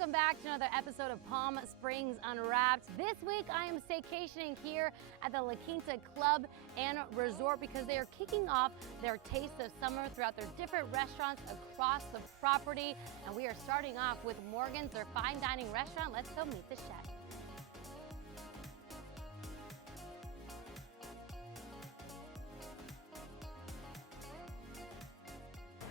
Welcome back to another episode of Palm Springs Unwrapped. This week I am staycationing here at the La Quinta Club and Resort because they are kicking off their Taste of Summer throughout their different restaurants across the property. And we are starting off with Morgan's, their fine dining restaurant. Let's go meet the chef.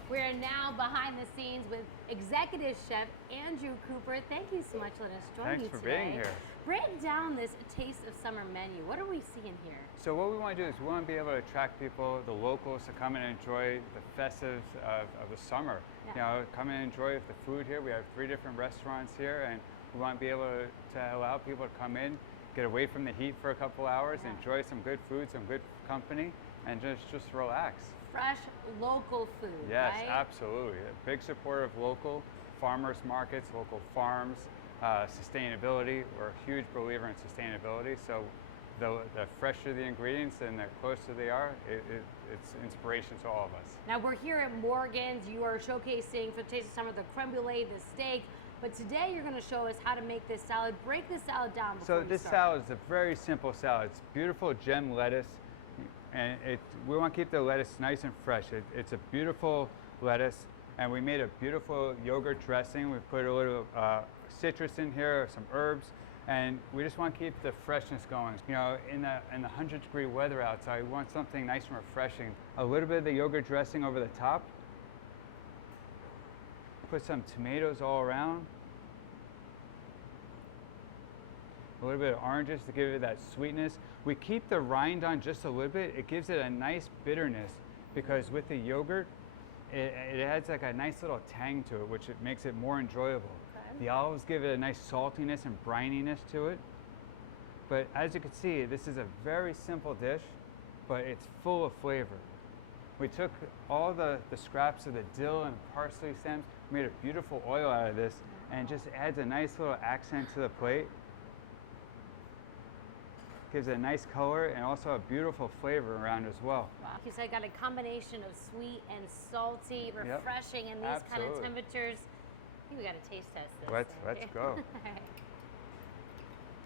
We are now behind the scenes with Executive Chef Andrew Cooper. Thank you so much for letting us join you today. Thanks for being here. Break down this Taste of Summer menu. What are we seeing here? So what we want to do is we want to be able to attract people, the locals, to come and enjoy the festives of the summer. Yeah. You know, come and enjoy the food here. We have 3 different restaurants here, and we want to be able to allow people to come in, get away from the heat for a couple hours, enjoy some good food, some good company, and just relax. Fresh local food, yes, right? Absolutely. A big supporter of local farmers markets, local farms, sustainability. We're a huge believer in sustainability. So the fresher the ingredients and the closer they are, it's inspiration to all of us. Now we're here at Morgan's. You are showcasing for the Taste of Summer the creme brulee, the steak. But today you're going to show us how to make this salad. Break this salad down before So this salad is a very simple salad. It's beautiful gem lettuce. And we want to keep the lettuce nice and fresh. It's a beautiful lettuce, and we made a beautiful yogurt dressing. We put a little citrus in here, some herbs, and we just want to keep the freshness going. You know, in the 100-degree weather outside, we want something nice and refreshing. A little bit of the yogurt dressing over the top. Put some tomatoes all around. A little bit of oranges to give it that sweetness. We keep the rind on just a little bit. It gives it a nice bitterness because with the yogurt, it adds like a nice little tang to it, which makes it more enjoyable. Okay. The olives give it a nice saltiness and brininess to it. But as you can see, this is a very simple dish, but it's full of flavor. We took all the scraps of the dill and parsley stems, made a beautiful oil out of this, and just adds a nice little accent to the plate. Gives it a nice color and also a beautiful flavor around as well. Wow. You said I got a combination of sweet and salty, refreshing in these kind of temperatures. I think we got to taste test this. Let's go.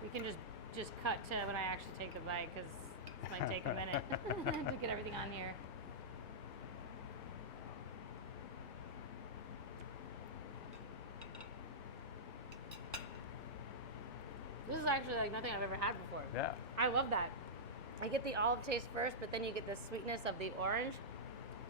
We can just cut to when I actually take the bite because this might take a minute to get everything on here. This is actually like nothing I've ever had before. Yeah. I love that. I get the olive taste first, but then you get the sweetness of the orange.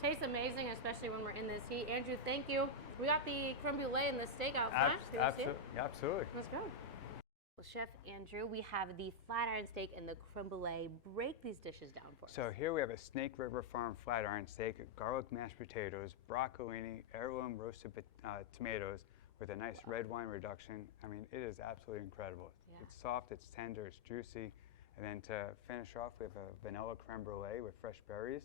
Tastes amazing, especially when we're in this heat. Andrew, thank you. We got the creme brulee and the steak out front. Absolutely. Let's go. Well, Chef Andrew, we have the flat iron steak and the creme brulee. Break these dishes down for us. So here we have a Snake River Farm flat iron steak, garlic mashed potatoes, broccolini, heirloom roasted tomatoes, with a nice red wine reduction. I mean, it is absolutely incredible. Yeah. It's soft, it's tender, it's juicy. And then to finish off, we have a vanilla creme brulee with fresh berries.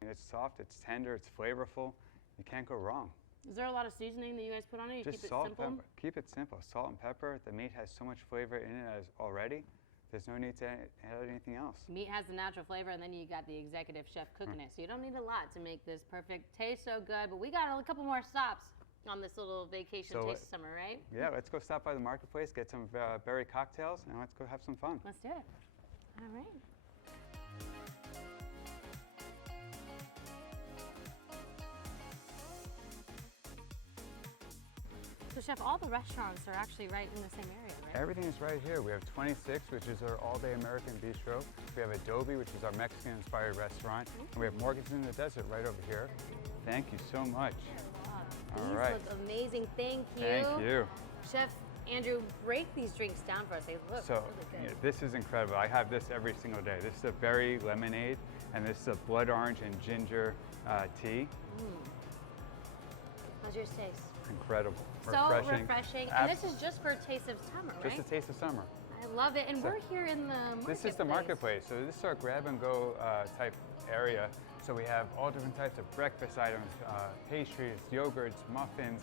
And it's soft, it's tender, it's flavorful. You can't go wrong. Is there a lot of seasoning that you guys put on it? You Just keep it salt, simple? pepper. Keep it simple. Salt and pepper. The meat has so much flavor in it already. There's no need to add anything else. Meat has the natural flavor, and then you got the executive chef cooking it. So you don't need a lot to make this perfect. Tastes so good, but we got a couple more stops on this little vacation taste of summer, right? Yeah, let's go stop by the marketplace, get some berry cocktails, and let's go have some fun. Let's do it. All right. So, Chef, all the restaurants are actually right in the same area, right? Everything is right here. We have 26, which is our all-day American bistro. We have Adobe, which is our Mexican-inspired restaurant. And we have Morgan's in the Desert right over here. Thank you so much. These look amazing. Thank you. Thank you. Chef Andrew, break these drinks down for us. They look really good. Yeah, this is incredible. I have this every single day. This is a berry lemonade, and this is a blood orange and ginger tea. How's yours taste? Incredible. So refreshing. And this is just for a taste of summer, right? Just a taste of summer. I love it. And we're here in the marketplace. This is the marketplace. So this is our grab-and-go type area. So we have all different types of breakfast items, pastries, yogurts, muffins.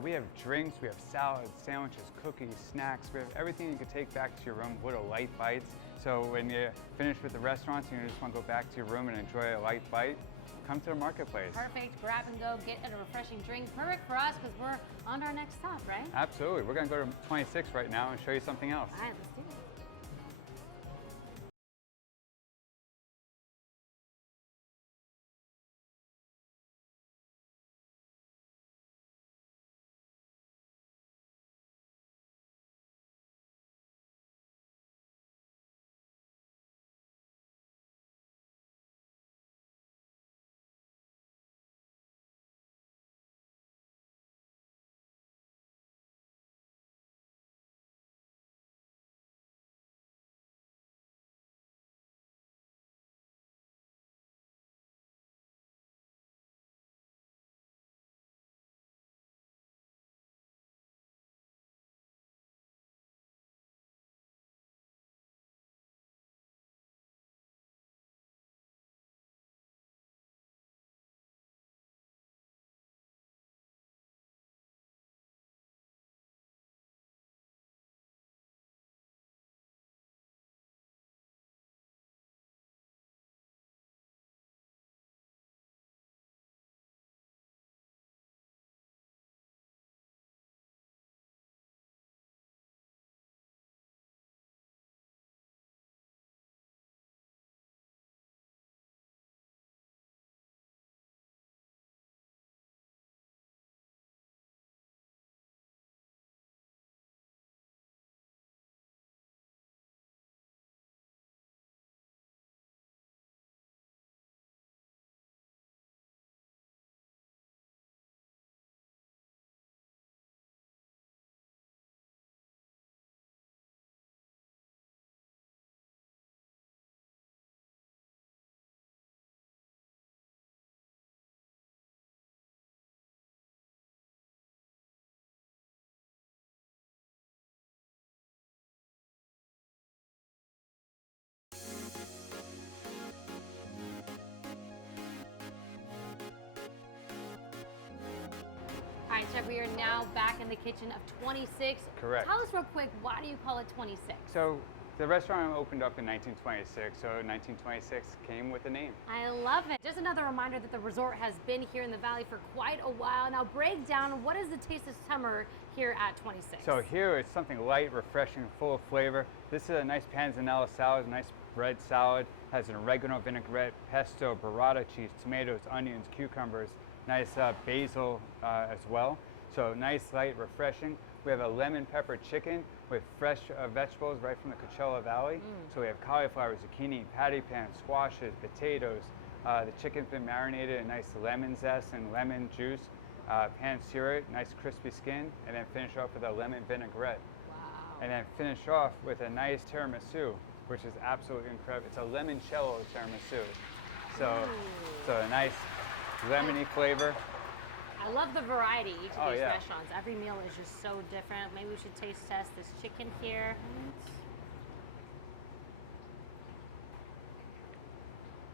We have drinks, we have salads, sandwiches, cookies, snacks. We have everything you can take back to your room, little light bites. So when you finish with the restaurants and you just want to go back to your room and enjoy a light bite, come to the marketplace. Perfect. Grab and go, get a refreshing drink. Perfect for us because we're on to our next stop, right? Absolutely. We're going to go to 26 right now and show you something else. All right, let's do it. All right, Chef, we are now back in the kitchen of 26. Correct. Tell us real quick, why do you call it 26? So the restaurant opened up in 1926, so 1926 came with the name. I love it. Just another reminder that the resort has been here in the Valley for quite a while. Now break down, what is the taste of summer here at 26? So here it's something light, refreshing, full of flavor. This is a nice panzanella salad, a nice bread salad. Has an oregano vinaigrette, pesto, burrata cheese, tomatoes, onions, cucumbers, nice basil as well. So nice, light, refreshing. We have a lemon pepper chicken with fresh vegetables right from the Coachella Valley. So we have cauliflower, zucchini, patty pan, squashes, potatoes. The chicken's been marinated in nice lemon zest and lemon juice. Pan sear it, nice crispy skin, and then finish off with a lemon vinaigrette. Wow. And then finish off with a nice tiramisu, which is absolutely incredible. It's a limoncello tiramisu. So a nice lemony flavor. I love the variety each of these yeah. restaurants. Every meal is just so different. Maybe we should taste test this chicken here.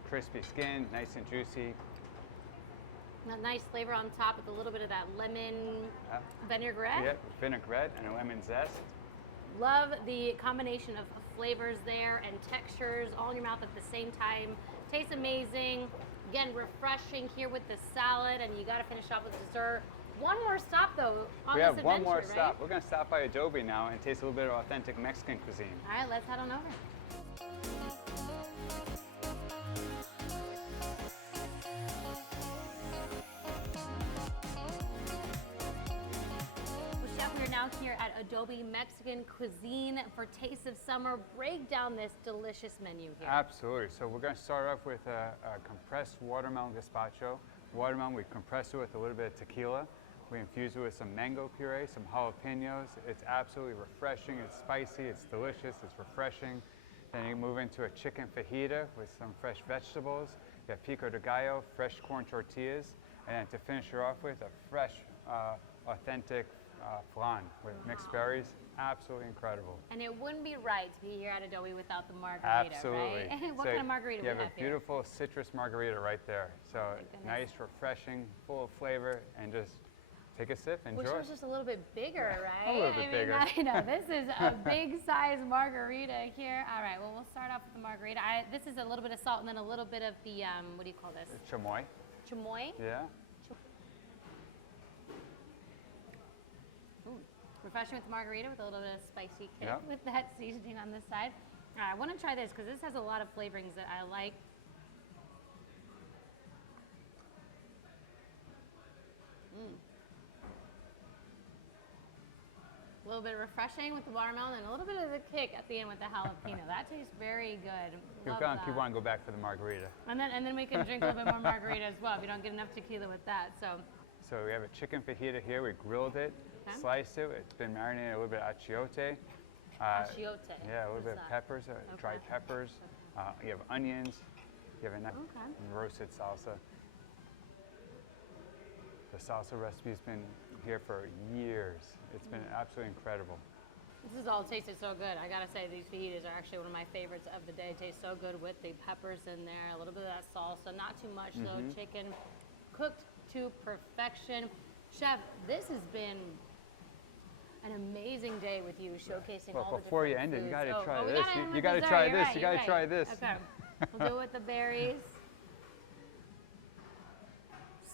Crispy skin, nice and juicy. A nice flavor on top with a little bit of that lemon vinaigrette. Yep, vinaigrette and a lemon zest. Love the combination of flavors there and textures all in your mouth at the same time. Tastes amazing. Again, refreshing here with the salad, and you got to finish off with dessert. One more stop though on We this have adventure, one more right? stop. We're going to stop by Adobe now and taste a little bit of authentic Mexican cuisine. All right, let's head on over. Well, Chef, we are now here at Adobe Mexican Cuisine for Taste of Summer. Break down this delicious menu here. Absolutely. So we're going to start off with a compressed watermelon gazpacho. Watermelon, we compress it with a little bit of tequila. We infuse it with some mango puree, some jalapenos. It's absolutely refreshing. It's spicy. It's delicious. It's refreshing. Then you move into a chicken fajita with some fresh vegetables. You have pico de gallo, fresh corn tortillas, and then to finish it off with a fresh, authentic flan with mixed berries. Absolutely incredible. And it wouldn't be right to be here at Adobe without the margarita, Absolutely. right? What So kind of margarita you we have have a beautiful citrus margarita right there. So goodness. nice, refreshing, full of flavor, and just take a sip, enjoy. Which was just a little bit bigger, right? A little bit bigger. I know, this is a big size margarita here. All right, well, we'll start off with the margarita. This is a little bit of salt and then a little bit of the, what do you call this? Chamoy. chamoy. Yeah. Ooh, refreshing with margarita with a little bit of spicy kick Yep. with that seasoning on this side. All right, I want to try this because this has a lot of flavorings that I like. A little bit refreshing with the watermelon and a little bit of the kick at the end with the jalapeno. That tastes very good. Love that. Keep wanting to go back for the margarita. And then we can drink a little bit more margarita as well if you don't get enough tequila with that. So we have a chicken fajita here. We grilled it, Okay. sliced it. It's been marinated a little bit of achiote. Achiote. Yeah, a little What's bit of that? peppers, dried Okay. peppers. You have onions. You have a nice Okay. roasted salsa. The salsa recipe's been here for years. It's been absolutely incredible. This has all tasted so good. I gotta say, these fajitas are actually one of my favorites of the day. Tastes so good with the peppers in there, a little bit of that salsa, not too much though. Chicken cooked to perfection. Chef, this has been an amazing day with you showcasing all the different Before you end it, you foods. gotta try we this. gotta end You with gotta dessert. try You're this. right, You you're gotta right. try this. Okay, we'll do it with the berries.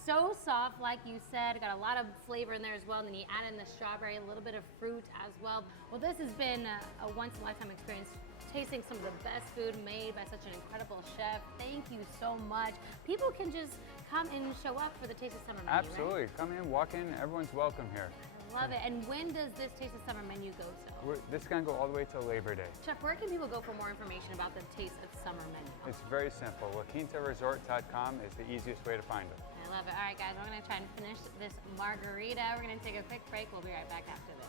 So soft, like you said, got a lot of flavor in there as well. And then you add in the strawberry, a little bit of fruit as well. Well, this has been a once-in-a-lifetime experience, tasting some of the best food made by such an incredible chef. Thank you so much. People can just come and show up for the Taste of Summer menu, Absolutely. right? Come in, walk in. Everyone's welcome here. I love it. And when does this Taste of Summer menu go till? This is going to go all the way till Labor Day. Chef, where can people go for more information about the Taste of Summer menu? It's very simple. LaQuintaResort.com is the easiest way to find it. I love it. All right, guys, we're going to try and finish this margarita. We're going to take a quick break. We'll be right back after this.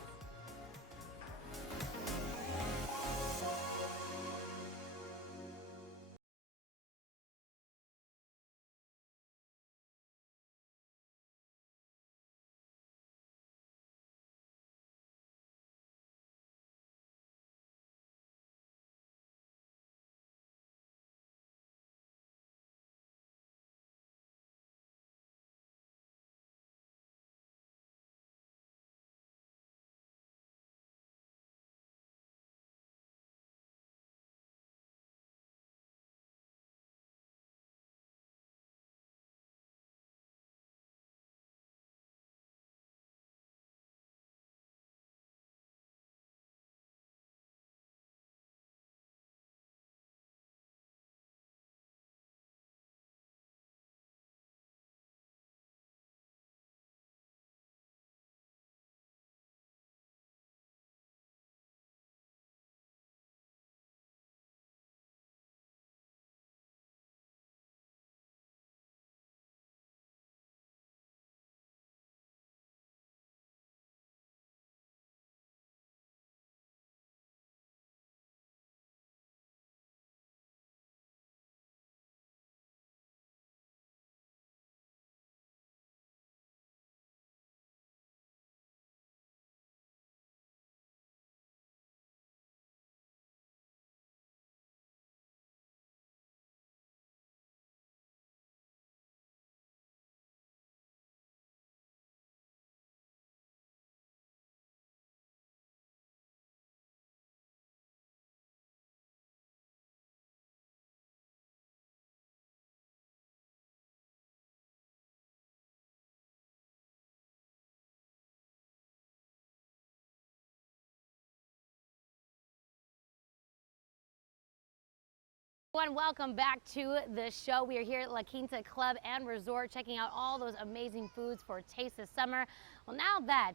Everyone, welcome back to the show. We are here at La Quinta Club and Resort, checking out all those amazing foods for Taste of Summer. Well, now that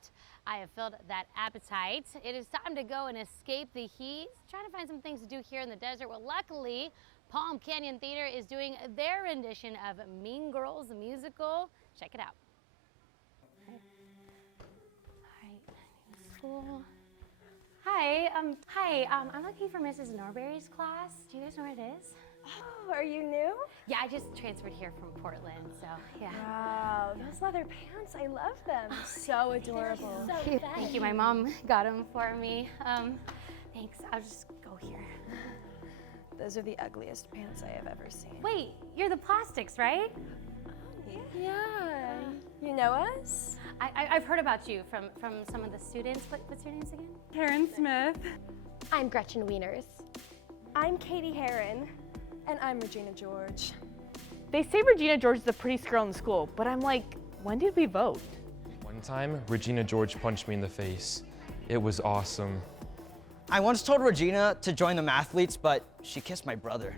I have filled that appetite, it is time to go and escape the heat. Trying to find some things to do here in the desert. Well, luckily, Palm Canyon Theater is doing their rendition of Mean Girls, the musical. Check it out. All right, school. Hi, I'm looking for Mrs. Norberry's class. Do you guys know where it is? Oh, are you new? Yeah, I just transferred here from Portland, so yeah. Wow, those leather pants, I love them. So adorable. Thank you, my mom got them for me. Thanks, I'll just go here. Those are the ugliest pants I have ever seen. Wait, you're the plastics, right? Yeah. You know us? I've heard about you from some of the students. What's your names again? Karen Smith. I'm Gretchen Wieners. I'm Katie Heron. And I'm Regina George. They say Regina George is the prettiest girl in the school, but I'm like, when did we vote? One time, Regina George punched me in the face. It was awesome. I once told Regina to join the Mathletes, but she kissed my brother.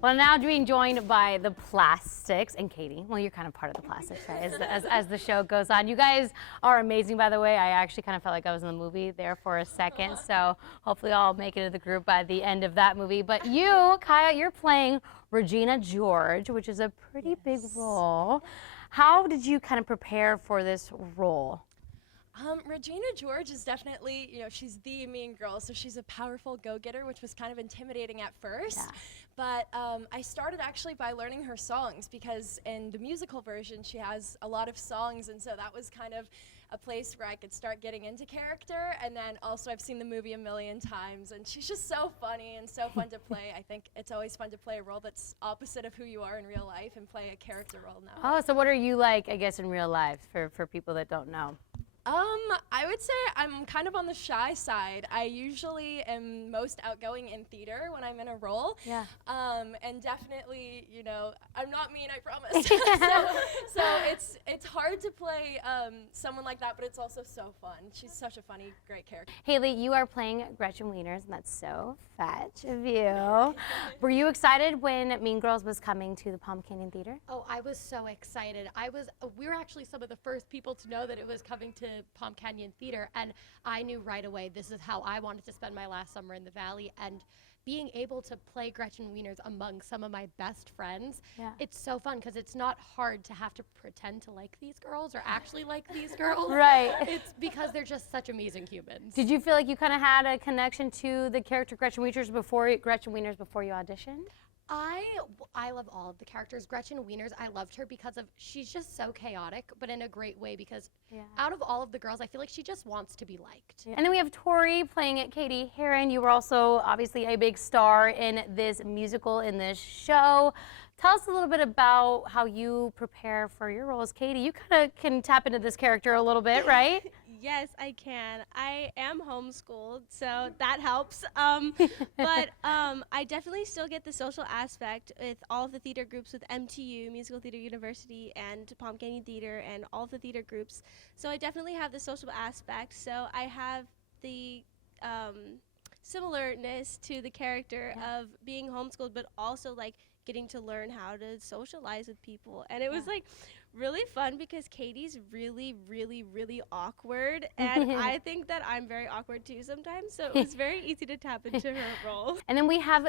Well, now being joined by the Plastics and Katie. Well, you're kind of part of the Plastics, right? As the show goes on. You guys are amazing, by the way. I actually kind of felt like I was in the movie there for a second. So hopefully I'll make it to the group by the end of that movie. But you, Kaya, you're playing Regina George, which is a pretty big role. How did you kind of prepare for this role? Regina George is definitely, she's the mean girl, so she's a powerful go-getter, which was kind of intimidating at first. Yeah. But I started actually by learning her songs, because in the musical version, she has a lot of songs, and so that was kind of a place where I could start getting into character. And then also I've seen the movie a million times, and she's just so funny and so fun to play. I think it's always fun to play a role that's opposite of who you are in real life and play a character role now. Oh, so what are you like, I guess, in real life for people that don't know? I would say I'm kind of on the shy side. I usually am most outgoing in theater when I'm in a role. Yeah. And definitely, I'm not mean, I promise. so it's hard to play someone like that, but it's also so fun. She's such a funny, great character. Haley, you are playing Gretchen Wieners, and that's so fetch of you. Were you excited when Mean Girls was coming to the Palm Canyon Theater? Oh, I was so excited. We were actually some of the first people to know that it was coming to Palm Canyon Theater, and I knew right away this is how I wanted to spend my last summer in the Valley. And being able to play Gretchen Wieners among some of my best friends, it's so fun because it's not hard to have to pretend to like these girls or actually like these girls. Right. It's because they're just such amazing humans. Did you feel like you kind of had a connection to the character Gretchen Wieners before you auditioned? I love all of the characters. Gretchen Wieners, I loved her because she's just so chaotic, but in a great way, because out of all of the girls, I feel like she just wants to be liked. And then we have Tori playing Katie Heron. You were also obviously a big star in this musical, in this show. Tell us a little bit about how you prepare for your role as Katie. You kind of can tap into this character a little bit, right? Yes, I can. I am homeschooled, so that helps. But I definitely still get the social aspect with all of the theater groups with MTU, Musical Theater University, and Palm Canyon Theater, and all of the theater groups. So I definitely have the social aspect. So I have the similarness to the character of being homeschooled, but also like getting to learn how to socialize with people. And it was like really fun because Katie's really, really, really awkward. And I think that I'm very awkward too sometimes. So it was very easy to tap into her role. And then we have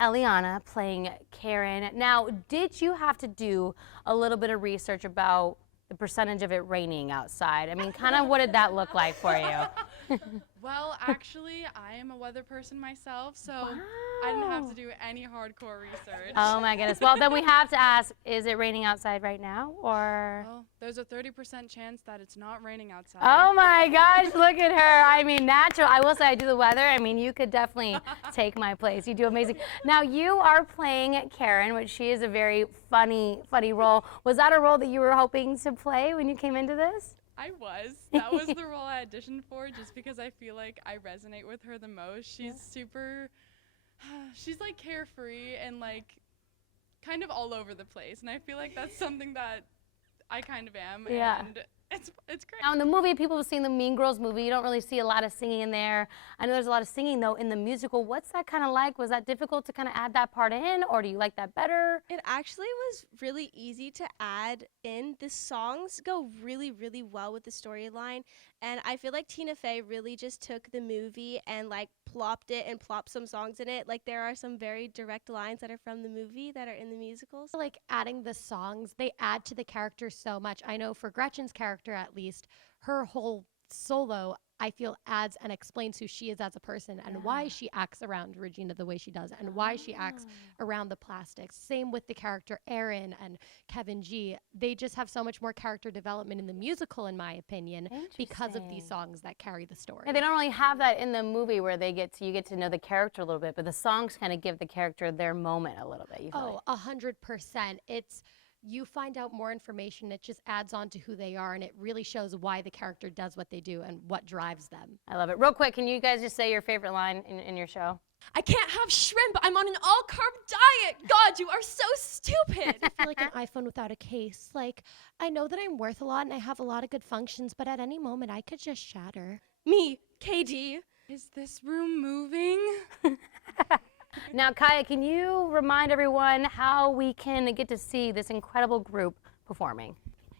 Eliana playing Karen. Now, did you have to do a little bit of research about the percentage of it raining outside? I mean, kind of what did that look like for you? Well, actually, I am a weather person myself, so I didn't have to do any hardcore research. Oh my goodness. Well, then we have to ask, is it raining outside right now, or? Well, there's a 30% chance that it's not raining outside. Oh my gosh, look at her. I mean, natural. I will say I do the weather. I mean, you could definitely take my place. You do amazing. Now, you are playing Karen, which she is a very funny role. Was that a role that you were hoping to play when you came into this? I was. That was the role I auditioned for, just because I feel like I resonate with her the most. She's she's like carefree and like kind of all over the place. And I feel like that's something that I kind of am. Yeah. And it's great. Now in the movie, people have seen the Mean Girls movie. You don't really see a lot of singing in there. I know there's a lot of singing though in the musical. What's that kind of like? Was that difficult to kind of add that part in, or do you like that better? It actually was really easy to add in. The songs go really, really well with the storyline. And I feel like Tina Fey really just took the movie and like plopped some songs in it. Like there are some very direct lines that are from the movie that are in the musicals. Like adding the songs, they add to the character so much. I know for Gretchen's character at least, her whole solo, I feel, adds and explains who she is as a person and why she acts around Regina the way she does and why she acts around the Plastics. Same with the character Erin and Kevin G. They just have so much more character development in the musical, in my opinion, because of these songs that carry the story. Yeah, they don't really have that in the movie where you get to know the character a little bit, but the songs kind of give the character their moment a little bit. You feel like. 100%. You find out more information, it just adds on to who they are, and it really shows why the character does what they do and what drives them. I love it. Real quick, can you guys just say your favorite line in your show? I can't have shrimp. I'm on an all-carb diet. God, you are so stupid. I feel like an iPhone without a case. Like, I know that I'm worth a lot and I have a lot of good functions, but at any moment I could just shatter. Me, KD. Is this room moving? Now, Kaya, can you remind everyone how we can get to see this incredible group performing?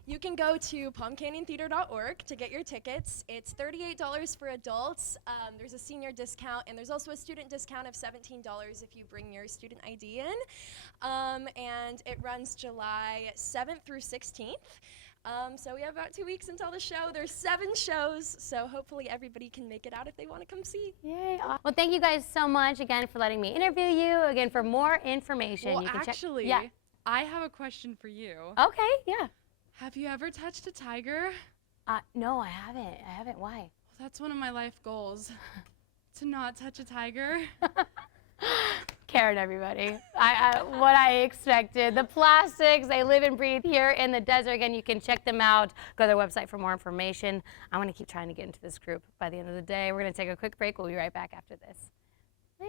You can go to palmcanyontheater.org to get your tickets. It's $38 for adults. There's a senior discount, and there's also a student discount of $17 if you bring your student ID in. And it runs July 7th through 16th. So we have about 2 weeks until the show. There's 7 shows, so hopefully everybody can make it out if they want to come see. Yay. Well, thank you guys so much again for letting me interview you. Again, for more information, Well, you can actually, check. Yeah. I have a question for you. Okay, yeah. Have you ever touched a tiger? No, I haven't. Why? Well, that's one of my life goals. To not touch a tiger. Karen, everybody. What I expected. The plastics, they live and breathe here in the desert. Again, you can check them out. Go to their website for more information. I'm going to keep trying to get into this group by the end of the day. We're going to take a quick break. We'll be right back after this. Woo.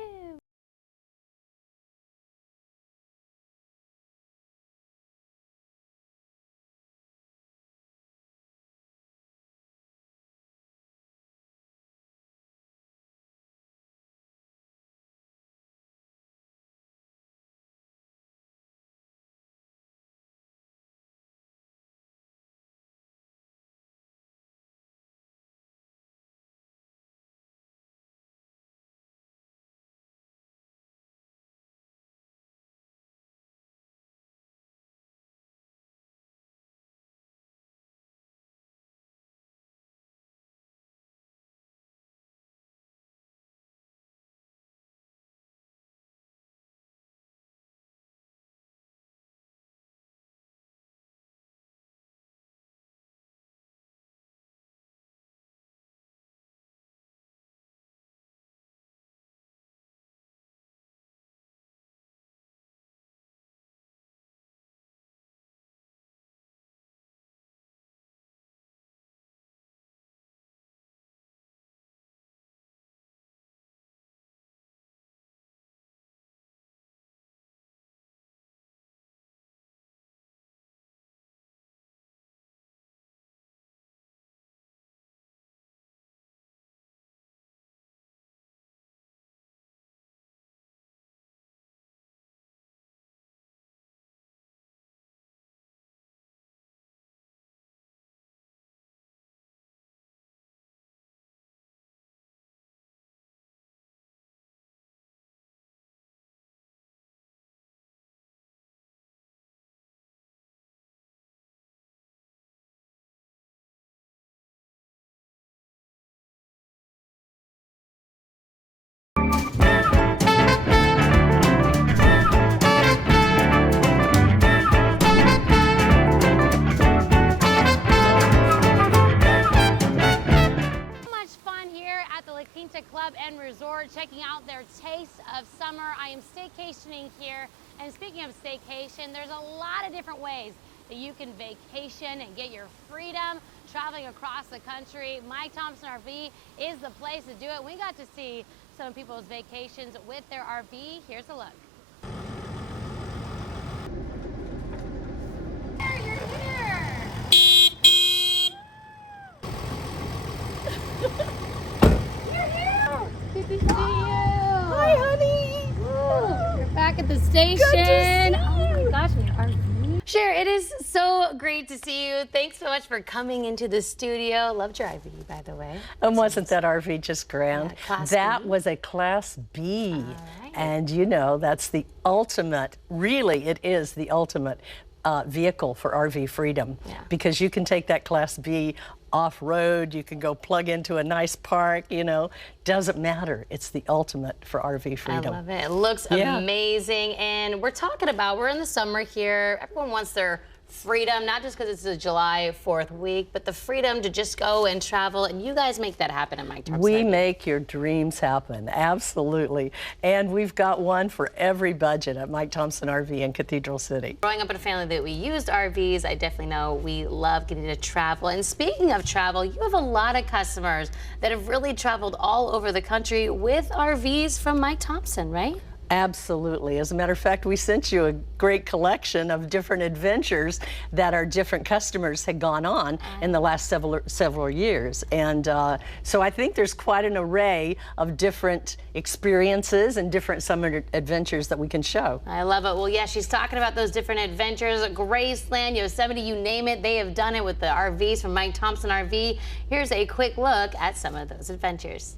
Club and Resort, checking out their taste of summer. I am staycationing here, and speaking of staycation, there's a lot of different ways that you can vacation and get your freedom traveling across the country. Mike Thompson RV is the place to do it. We got to see some people's vacations with their RV. Here's a look. Good to see you. Hi, honey. Woo. You're back at the station. Good to see you. Oh my gosh, we are. Cher, it is so great to see you. Thanks so much for coming into the studio. Loved your RV, by the way. And wasn't that RV just grand? Yeah, that was a Class B. Right. And you know, that's the ultimate, really it is the ultimate vehicle for RV freedom. Yeah. Because you can take that Class B off-road, you can go plug into a nice park, you know, doesn't matter. It's the ultimate for RV freedom. I love it. It looks amazing. And we're in the summer here. Everyone wants their freedom, not just because it's the July 4th week, but the freedom to just go and travel, and you guys make that happen at Mike Thompson. We make your dreams happen, absolutely. And we've got one for every budget at Mike Thompson RV in Cathedral City. Growing up in a family that we used RVs, I definitely know we love getting to travel. And speaking of travel, you have a lot of customers that have really traveled all over the country with RVs from Mike Thompson, right? Absolutely. As a matter of fact, we sent you a great collection of different adventures that our different customers had gone on in the last several years. And so I think there's quite an array of different experiences and different summer adventures that we can show. I love it. Well, yeah, she's talking about those different adventures. Graceland, Yosemite, you name it. They have done it with the RVs from Mike Thompson RV. Here's a quick look at some of those adventures.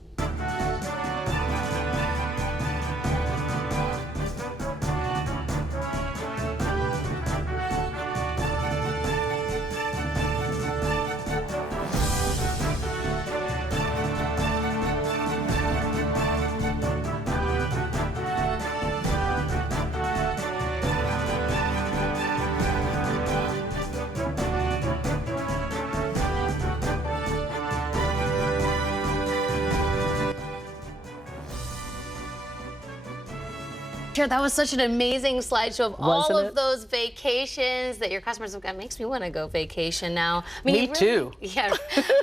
Sure, that was such an amazing slideshow of all of those vacations that your customers have got. Makes me want to go vacation now. I mean, Me too. Yeah,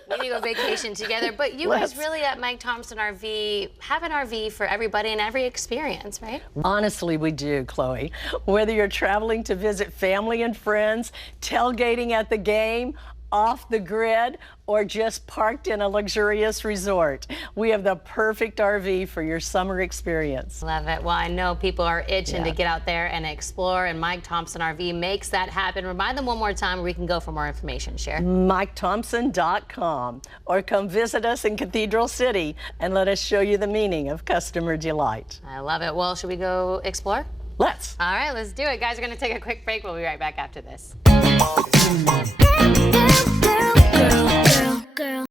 we need to go vacation together. But you guys really at Mike Thompson RV have an RV for everybody and every experience, right? Honestly, we do, Chloe. Whether you're traveling to visit family and friends, tailgating at the game, off the grid, or just parked in a luxurious resort, we have the perfect RV for your summer experience. Love it. Well, I know people are itching to get out there and explore, and Mike Thompson RV makes that happen. Remind them one more time where we can go for more information. Share. MikeThompson.com, or come visit us in Cathedral City and let us show you the meaning of customer delight. I love it. Well, should we go explore? Let's. All right, let's do it. Guys, we're going to take a quick break. We'll be right back after this. Girl.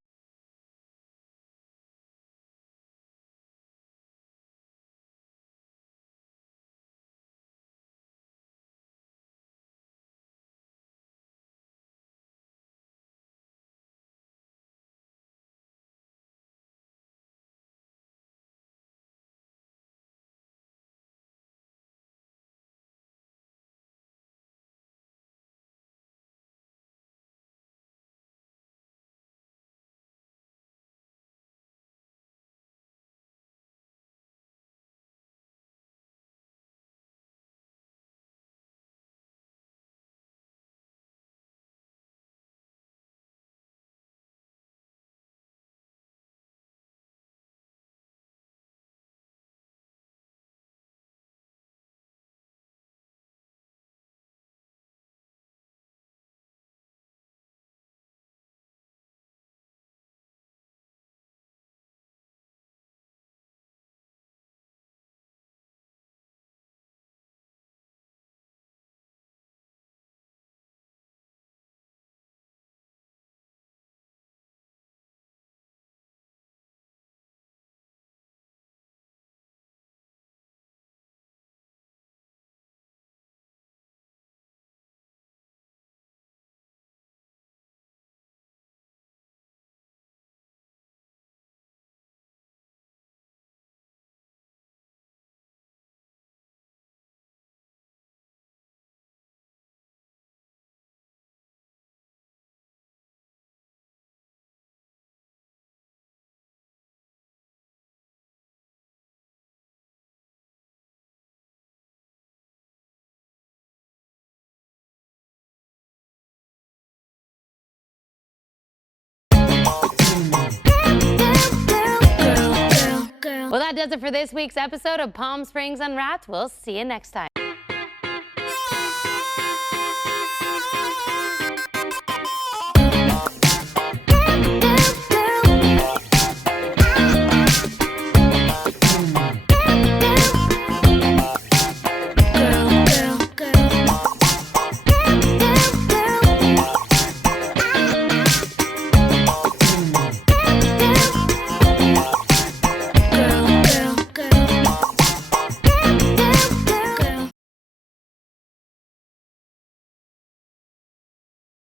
Well, that does it for this week's episode of Palm Springs Unwrapped. We'll see you next time.